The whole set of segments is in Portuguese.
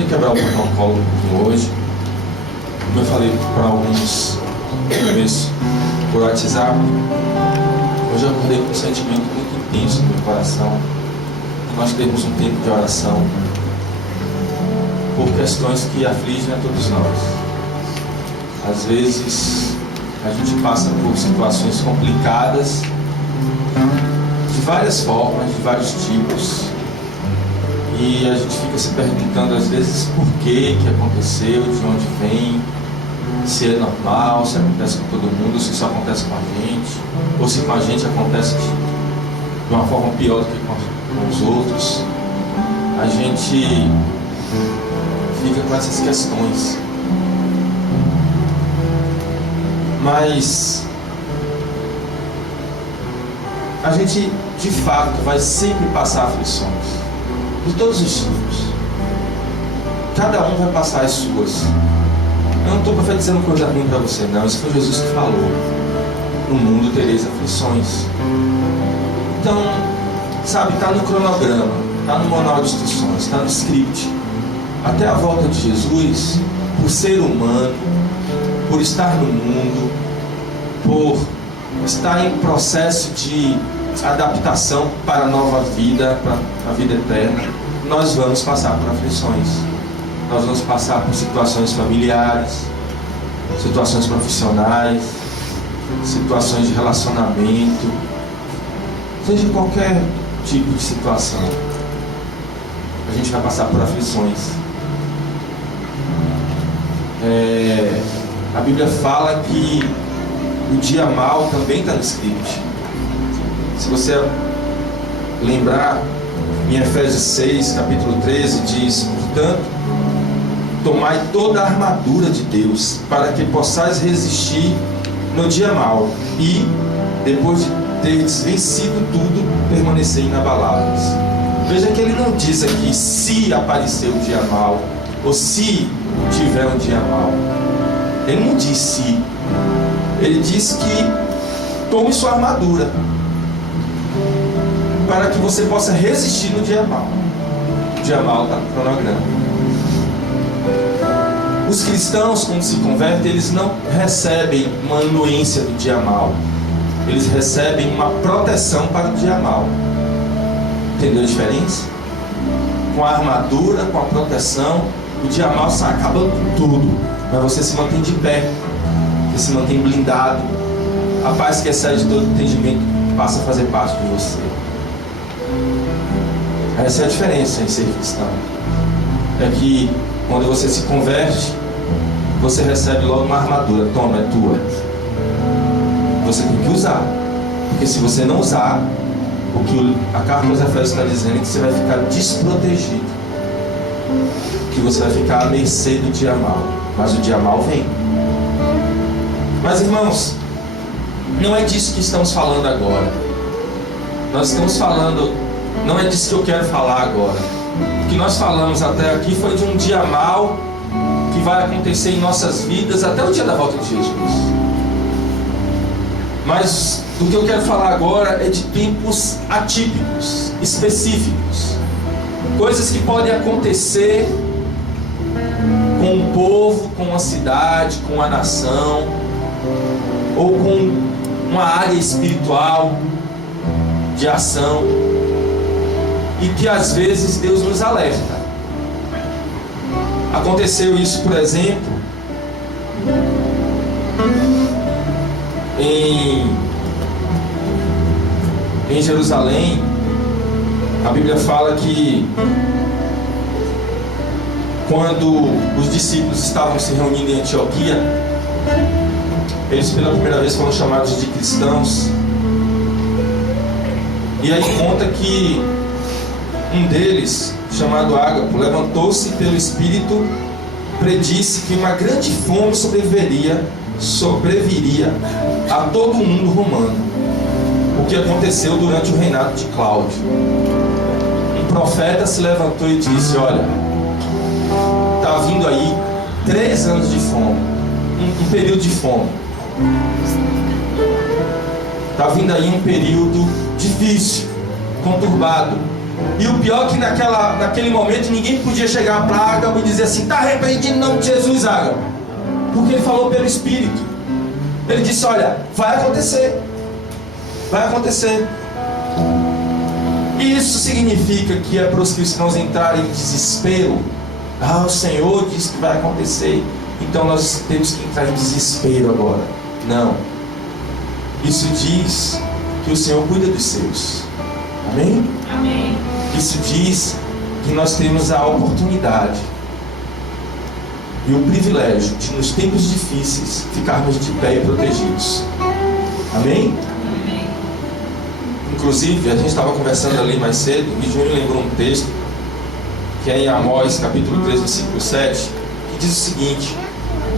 queria quebrar o protocolo hoje. Como eu falei para alguns no começo por WhatsApp, hoje eu acordei com um sentimento muito intenso no meu coração. E nós temos um tempo de oração por questões que afligem a todos nós. Às vezes a gente passa por situações complicadas de várias formas, de vários tipos, e a gente fica se perguntando às vezes por que aconteceu, de onde vem, se é normal, se acontece com todo mundo, se só acontece com a gente, ou se com a gente acontece de uma forma pior do que com os outros. A gente fica com essas questões. Mas a gente de fato vai sempre passar aflições de todos os tipos. Cada um vai passar as suas. Eu não estou profetizando coisa ruim para você, não. Isso foi Jesus que falou. No mundo tereis aflições. Então, sabe, está no cronograma, está no manual de instruções, está no script. Até a volta de Jesus, por ser humano, por estar no mundo, por estar em processo de adaptação para a nova vida, para a vida eterna, nós vamos passar por aflições. Nós vamos passar por situações familiares, situações profissionais, situações de relacionamento, seja qualquer tipo de situação. A gente vai passar por aflições. A Bíblia fala que o dia mau também está no script. Se você lembrar, em Efésios 6, capítulo 13, diz: portanto, tomai toda a armadura de Deus, para que possais resistir no dia mau, e, depois de teres vencido tudo, permanecer inabaláveis. Veja que ele não diz aqui se aparecer o dia mau, ou se tiver um dia mau. Ele não diz se. Ele diz que tome sua armadura, para que você possa resistir no dia mau. O dia mau está no cronograma. Os cristãos, quando se convertem, eles não recebem uma anuência do dia mau. Eles recebem uma proteção para o dia mau. Entendeu a diferença? Com a armadura, com a proteção, o dia mau sai acabando com tudo, mas você se mantém de pé, você se mantém blindado. A paz que excede todo entendimento passa a fazer parte de você. Essa é a diferença em ser cristão. É que quando você se converte, você recebe logo uma armadura. Toma, é tua. Você tem que usar. Porque se você não usar, o que a carta aos Efésios está dizendo é que você vai ficar desprotegido. Que você vai ficar à mercê do dia mau. Mas o dia mau vem. Mas, irmãos, não é disso que estamos falando agora. Nós estamos falando, não é disso que eu quero falar agora. O que nós falamos até aqui foi de um dia mau que vai acontecer em nossas vidas até o dia da volta de Jesus. Mas do que eu quero falar agora é de tempos atípicos, específicos. Coisas que podem acontecer com o povo, com a cidade, com a nação, ou com uma área espiritual de ação, e que às vezes Deus nos alerta. Aconteceu isso, por exemplo, em Jerusalém. A Bíblia fala que quando os discípulos estavam se reunindo em Antioquia, eles pela primeira vez foram chamados de cristãos. E aí conta que um deles, chamado Ágapo, levantou-se pelo Espírito, predisse que uma grande fome sobreviria a todo o mundo romano, o que aconteceu durante o reinado de Cláudio. Um profeta se levantou e disse: olha, está vindo aí 3 anos de fome, um período de fome. Está vindo aí um período difícil, conturbado. E o pior é que naquele momento ninguém podia chegar para Ágabo e dizer assim: está arrependido em nome de Jesus, Ágabo. Porque ele falou pelo Espírito. Ele disse: olha, vai acontecer. Vai acontecer. E isso significa que é para os cristãos entrarem em desespero. O Senhor disse que vai acontecer, então nós temos que entrar em desespero agora. Não. Isso diz que o Senhor cuida dos seus. Amém? Amém. Isso diz que nós temos a oportunidade e o privilégio de, nos tempos difíceis, ficarmos de pé e protegidos. Amém? Amém. Inclusive, a gente estava conversando ali mais cedo e Júnior lembrou um texto que é em Amós, capítulo 3, versículo 7, que diz o seguinte: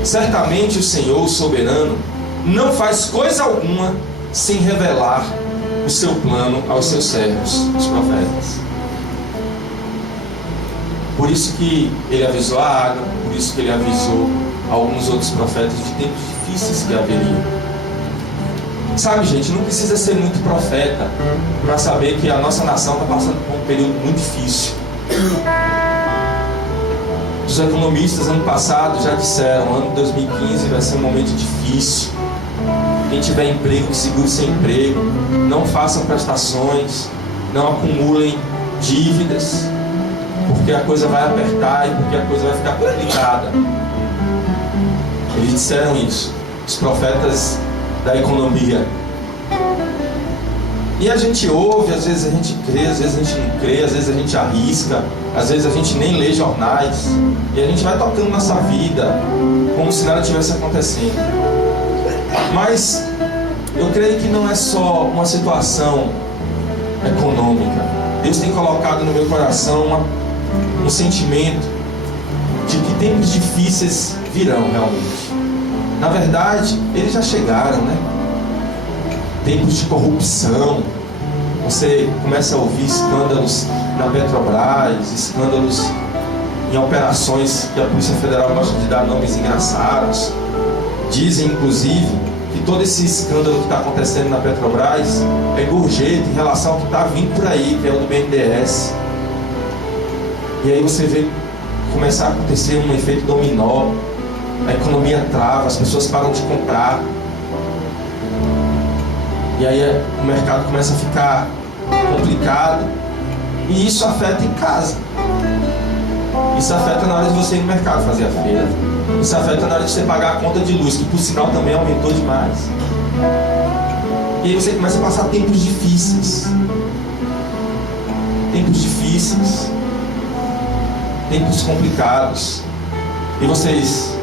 certamente o Senhor, o soberano, não faz coisa alguma sem revelar o seu plano aos seus servos, os profetas. Por isso que ele avisou a Ágabo, por isso que ele avisou alguns outros profetas de tempos difíceis que haveriam. Sabe, gente, não precisa ser muito profeta para saber que a nossa nação está passando por um período muito difícil. Os economistas ano passado já disseram: ano de 2015 vai ser um momento difícil. Quem tiver emprego, que segure seu emprego, não façam prestações, não acumulem dívidas, porque a coisa vai apertar e porque a coisa vai ficar complicada. Eles disseram isso, os profetas da economia. E a gente ouve, às vezes a gente crê, às vezes a gente não crê, às vezes a gente arrisca, às vezes a gente nem lê jornais, e a gente vai tocando nossa vida como se nada tivesse acontecendo. Mas eu creio que não é só uma situação econômica. Deus tem colocado no meu coração um sentimento de que tempos difíceis virão realmente. Na verdade, eles já chegaram, né? Tempos de corrupção. Você começa a ouvir escândalos na Petrobras, escândalos em operações que a Polícia Federal gosta de dar nomes engraçados. Dizem, inclusive, que todo esse escândalo que está acontecendo na Petrobras é gorjeta em relação ao que está vindo por aí, que é o do BNDES. E aí você vê começar a acontecer um efeito dominó, a economia trava, as pessoas param de comprar, e aí o mercado começa a ficar complicado, e isso afeta em casa, isso afeta na hora de você ir no mercado fazer a feira, isso afeta na hora de você pagar a conta de luz, que por sinal também aumentou demais. E aí você começa a passar tempos difíceis, tempos complicados. E vocês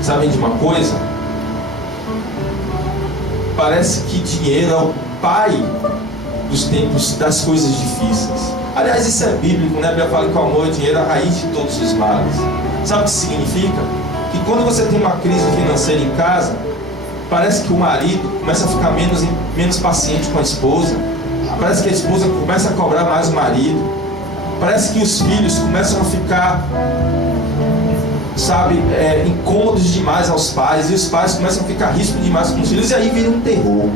sabem de uma coisa? Parece que dinheiro é o pai dos tempos, das coisas difíceis. Aliás, isso é bíblico, né? A Bíblia fala que o amor e o dinheiro é a raiz de todos os males. Sabe o que significa? Que quando você tem uma crise financeira em casa, parece que o marido começa a ficar menos paciente com a esposa. Parece que a esposa começa a cobrar mais o marido. Parece que os filhos começam a ficar, incômodos demais aos pais. E os pais começam a ficar ríspidos demais com os filhos. E aí vira um terror.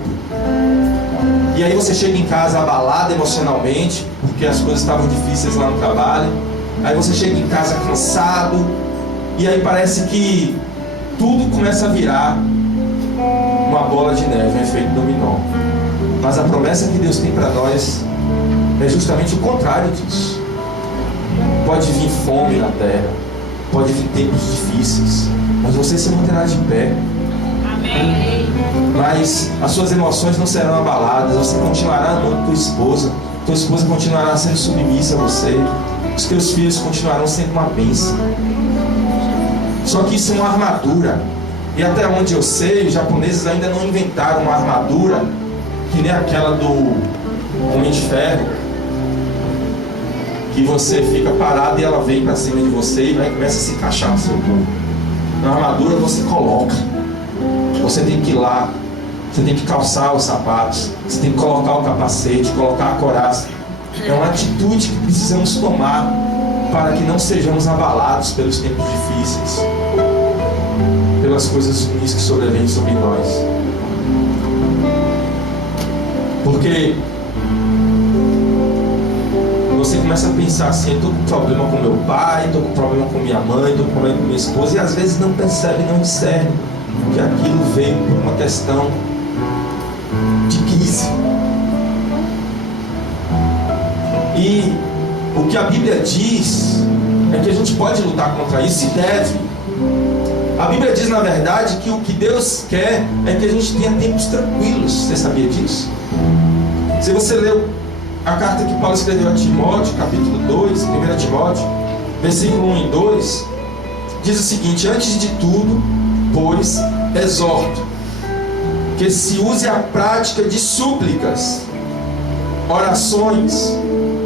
E aí você chega em casa abalado emocionalmente, porque as coisas estavam difíceis lá no trabalho. Aí você chega em casa cansado. E aí parece que tudo começa a virar uma bola de neve, um efeito dominó. Mas a promessa que Deus tem para nós é justamente o contrário disso. Pode vir fome na terra, pode vir tempos difíceis, mas você se manterá de pé. Amém. Mas as suas emoções não serão abaladas, você continuará amando tua esposa continuará sendo submissa a você, os teus filhos continuarão sendo uma bênção. Só que isso é uma armadura, e até onde eu sei, os japoneses ainda não inventaram uma armadura que nem aquela do Homem de Ferro, que você fica parado e ela vem para cima de você e começa a se encaixar no seu corpo. Na armadura você coloca, você tem que ir lá, você tem que calçar os sapatos, você tem que colocar o capacete, colocar a couraça. É uma atitude que precisamos tomar para que não sejamos abalados pelos tempos difíceis, pelas coisas ruins que sobrevêm sobre nós. Porque você começa a pensar assim: eu estou com problema com meu pai, estou com problema com minha mãe, estou com problema com minha esposa, e às vezes não percebe, não discerne que aquilo veio por uma questão de crise. E o que a Bíblia diz é que a gente pode lutar contra isso e deve. A Bíblia diz, na verdade, que o que Deus quer é que a gente tenha tempos tranquilos. Você sabia disso? Se você leu a carta que Paulo escreveu a Timóteo, capítulo 2, 1 Timóteo, versículo 1 e 2, diz o seguinte: antes de tudo, pois, exorto que se use a prática de súplicas, orações,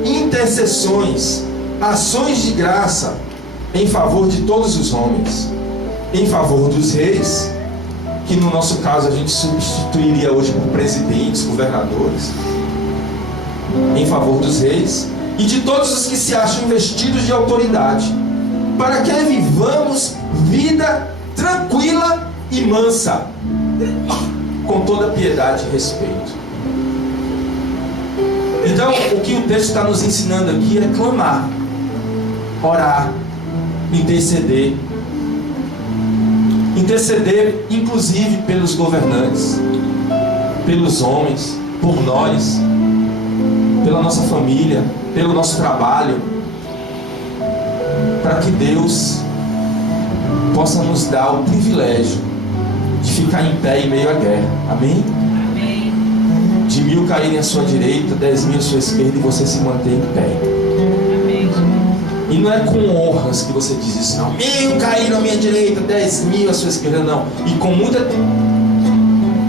intercessões, ações de graça em favor de todos os homens, em favor dos reis, que no nosso caso a gente substituiria hoje por presidentes, governadores, em favor dos reis e de todos os que se acham investidos de autoridade, para que vivamos vida tranquila e mansa, com toda piedade e respeito. Então, o que o texto está nos ensinando aqui é clamar, orar, interceder. Interceder, inclusive, pelos governantes, pelos homens, por nós, pela nossa família, pelo nosso trabalho, para que Deus possa nos dar o privilégio de ficar em pé em meio à guerra. Amém? Amém. De 1000 caírem à sua direita, 10.000 à sua esquerda, e você se manter em pé. Amém. E não é com honras que você diz isso, não. 1000 caíram à minha direita, 10.000 à sua esquerda, não. E com muita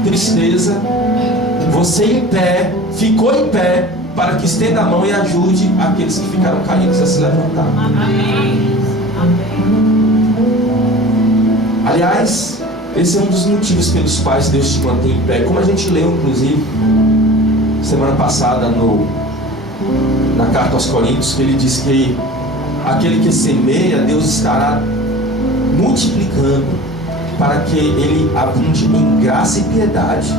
tristeza, você em pé, ficou em pé, para que estenda a mão e ajude aqueles que ficaram caídos a se levantar. Amém. Aliás, esse é um dos motivos pelos quais Deus te mantém em pé. Como a gente leu, inclusive, semana passada na carta aos Coríntios, que ele diz que aquele que semeia, Deus estará multiplicando, para que ele abunde em graça e piedade,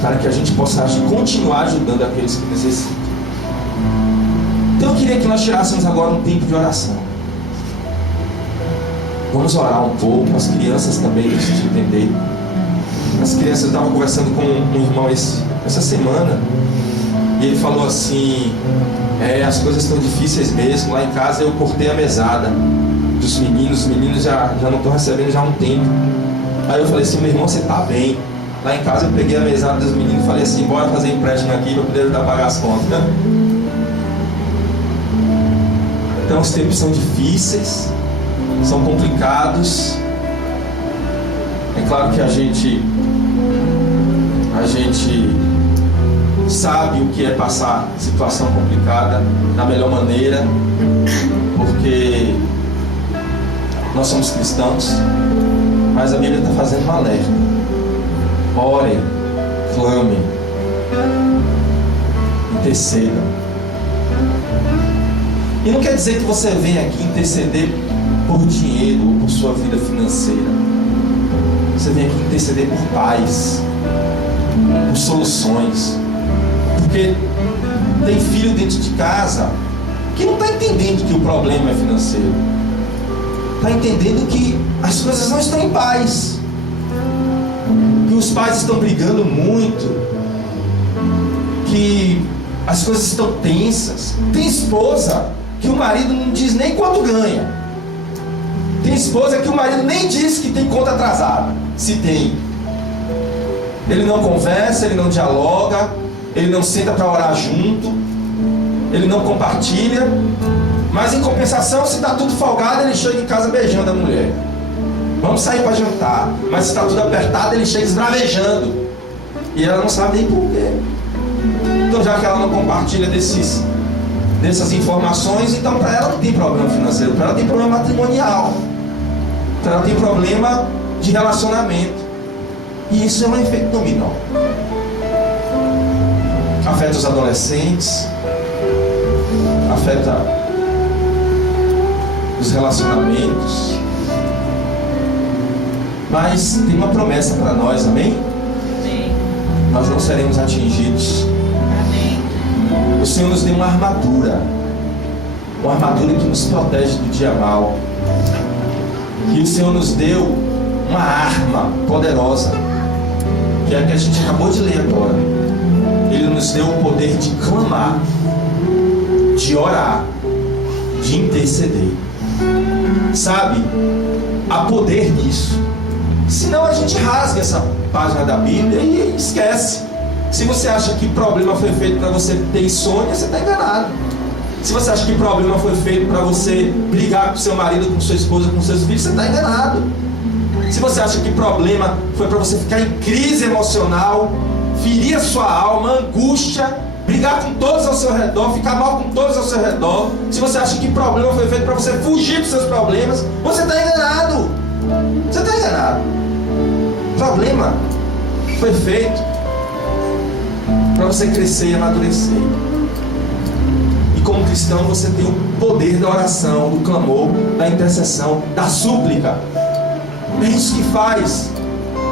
para que a gente possa continuar ajudando aqueles que necessitam. Então eu queria que nós tirássemos agora um tempo de oração. Vamos orar um pouco, as crianças também, para a gente entender. As crianças, eu estava conversando com um irmão essa semana, e ele falou assim: as coisas estão difíceis mesmo. Lá em casa eu cortei a mesada dos meninos, os meninos já não estão recebendo já há um tempo. Aí eu falei assim: meu irmão, você está bem? Lá em casa eu peguei a mesada dos meninos e falei assim: bora fazer empréstimo aqui para poder ajudar a pagar as contas. Então os tempos são difíceis, são complicados. É claro que a gente sabe o que é passar situação complicada da melhor maneira, porque nós somos cristãos, mas a Bíblia está fazendo um alerta: orem, clamem, intercedam. E não quer dizer que você vem aqui interceder por dinheiro ou por sua vida financeira. Você vem aqui interceder por paz, por soluções. Porque tem filho dentro de casa que não está entendendo que o problema é financeiro. Está entendendo que as coisas não estão em paz, que os pais estão brigando muito, que as coisas estão tensas. Tem esposa que o marido não diz nem quanto ganha. Tem esposa que o marido nem diz que tem conta atrasada, se tem. Ele não conversa, ele não dialoga, ele não senta para orar junto, ele não compartilha. Mas em compensação, se está tudo folgado, ele chega em casa beijando a mulher. Vamos sair para jantar. Mas se está tudo apertado, ele chega esbravejando. E ela não sabe nem porquê. Então, já que ela não compartilha dessas informações, então para ela não tem problema financeiro, para ela tem problema matrimonial, para ela tem problema de relacionamento. E isso é um efeito dominó. Afeta os adolescentes, afeta os relacionamentos. Mas tem uma promessa para nós, amém? Amém. Nós não seremos atingidos. Amém. O Senhor nos deu uma armadura. uma armadura que nos protege do dia mal. E o Senhor nos deu uma arma poderosa, que é a que a gente acabou de ler agora. Ele nos deu o poder de clamar, de orar, de interceder. Sabe? Há poder nisso. Senão a gente rasga essa página da Bíblia e esquece. Se você acha que problema foi feito para você ter insônia, você está enganado. Se você acha que problema foi feito para você brigar com seu marido, com sua esposa, com seus filhos, você está enganado. Se você acha que problema foi para você ficar em crise emocional, ferir a sua alma, angústia, brigar com todos ao seu redor, ficar mal com todos ao seu redor, se você acha que problema foi feito para você fugir dos seus problemas, você está enganado. Você está enganado. Problema foi feito para você crescer e amadurecer. E como cristão você tem o poder da oração, do clamor, da intercessão, da súplica. É isso que faz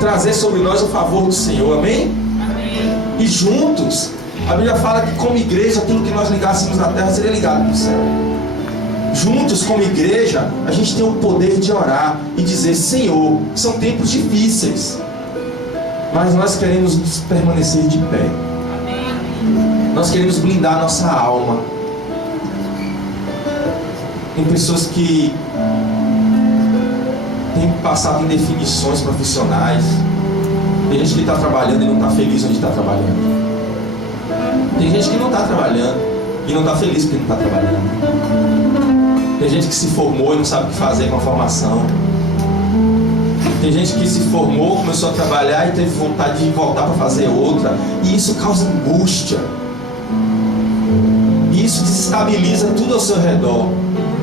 trazer sobre nós o favor do Senhor, amém? Amém. E juntos, a Bíblia fala que como igreja, aquilo que nós ligássemos na terra seria ligado no céu. Juntos como igreja, a gente tem o poder de orar e dizer: Senhor, são tempos difíceis, mas nós queremos permanecer de pé. Nós queremos blindar a nossa alma. Tem pessoas que têm passado em definições profissionais. Tem gente que está trabalhando e não está feliz onde está trabalhando. Tem gente que não está trabalhando e não está feliz porque não está trabalhando. Tem gente que se formou e não sabe o que fazer com a formação. Tem gente que se formou, começou a trabalhar e teve vontade de voltar para fazer outra. E isso causa angústia. E isso desestabiliza tudo ao seu redor.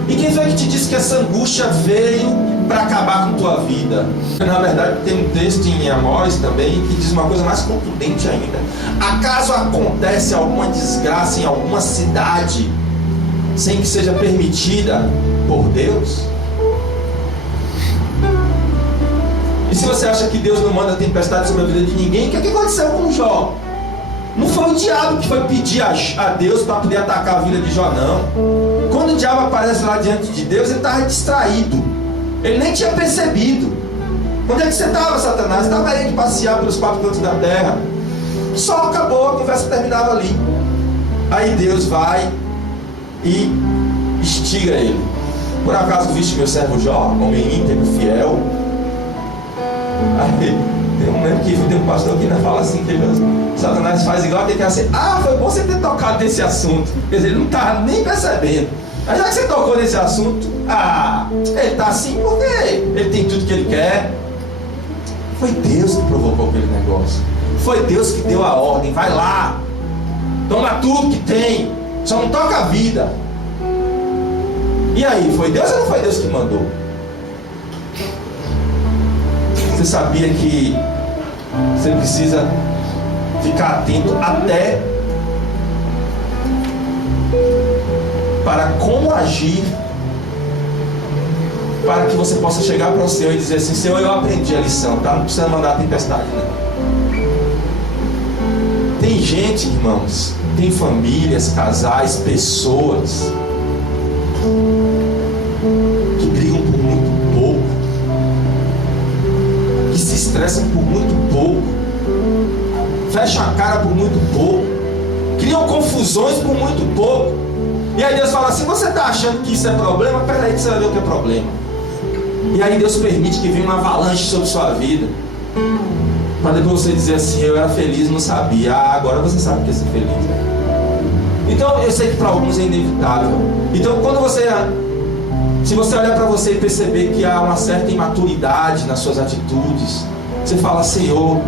E quem foi que te disse que essa angústia veio para acabar com tua vida? Na verdade tem um texto em Amós também que diz uma coisa mais contundente ainda. Acaso acontece alguma desgraça em alguma cidade sem que seja permitida por Deus? E se você acha que Deus não manda tempestade sobre a vida de ninguém, o que aconteceu com Jó? Não foi o diabo que foi pedir a Deus para poder atacar a vida de Jó, não. Quando o diabo aparece lá diante de Deus, ele estava distraído. Ele nem tinha percebido. Onde é que você estava, Satanás? Você estava aí de passear pelos quatro cantos da terra. Só acabou, a conversa terminava ali. Aí Deus vai e instiga ele. Por acaso viste meu servo Jó, homem íntegro, fiel? Aí eu lembro que tem um pastor que ainda fala assim, que Satanás faz igual, tem que assim: ah, foi bom você ter tocado nesse assunto. Quer dizer, ele não estava nem percebendo. Mas já que você tocou nesse assunto, ele está assim porque ele tem tudo que ele quer. Foi Deus que provocou aquele negócio. Foi Deus que deu a ordem: vai lá, toma tudo que tem, só não toca a vida. E aí, foi Deus ou não foi Deus que mandou? Você sabia que você precisa ficar atento até para como agir, para que você possa chegar para o Senhor e dizer assim: Senhor, eu aprendi a lição, tá? Não precisa mandar a tempestade, não. Tem gente, irmãos, tem famílias, casais, pessoas que brigam por muito pouco, que se estressam por muito pouco, fecham a cara por muito pouco, criam confusões por muito pouco. E aí Deus fala assim: você está achando que isso é problema? Peraí que você vai ver o que é problema. E aí Deus permite que venha uma avalanche sobre sua vida, para depois você dizer assim: eu era feliz, não sabia. Agora você sabe o que é ser feliz, né? Então eu sei que para alguns é inevitável. Então se você olhar para você e perceber que há uma certa imaturidade nas suas atitudes, você fala: Senhor,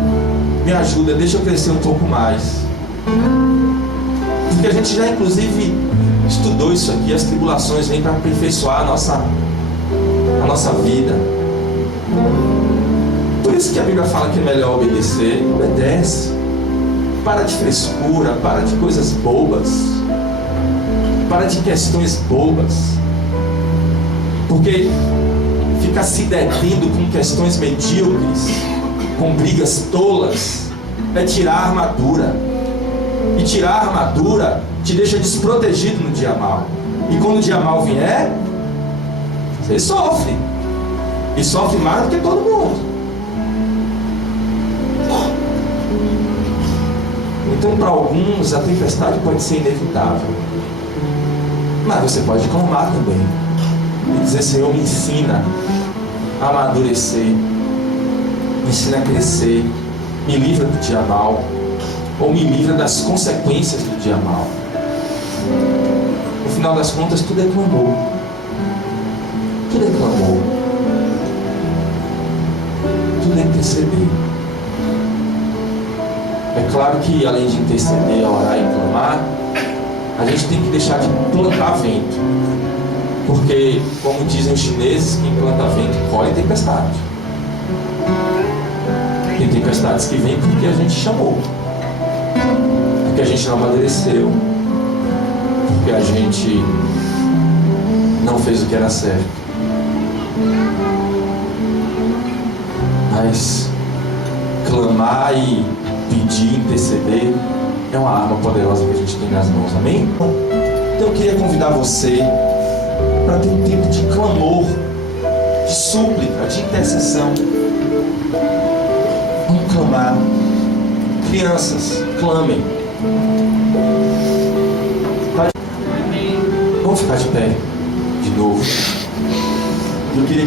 me ajuda, deixa eu crescer um pouco mais. Porque a gente já inclusive estudou isso aqui. As tribulações vêm para aperfeiçoar a nossa vida. Por isso que a Bíblia fala que é melhor obedecer. Obedece. Para de frescura, para de coisas bobas, para de questões bobas. Porque ficar se detendo com questões medíocres, com brigas tolas, é tirar a armadura. E tirar a armadura te deixa desprotegido no dia mal. E quando o dia mal vier, você sofre. E sofre mais do que todo mundo. Então, para alguns, a tempestade pode ser inevitável. Mas você pode clamar também. E dizer: Senhor, me ensina a amadurecer. Me ensina a crescer. Me livra do dia mal. Ou me livra das consequências do dia mal. No final das contas, tudo é clamor. Tudo é clamor. Tudo é interceder. É claro que, além de interceder, orar e clamar, a gente tem que deixar de plantar vento. Porque, como dizem os chineses, quem planta vento colhe tempestade. Tem tempestades que vêm porque a gente chamou. Porque a gente não amadureceu. Porque a gente não fez o que era certo. Mas clamar e pedir, interceder é uma arma poderosa que a gente tem nas mãos, amém? Então eu queria convidar você para ter um tempo de clamor, de súplica, de intercessão. Vamos clamar. Crianças, clamem. Vamos ficar de pé de novo. Eu queria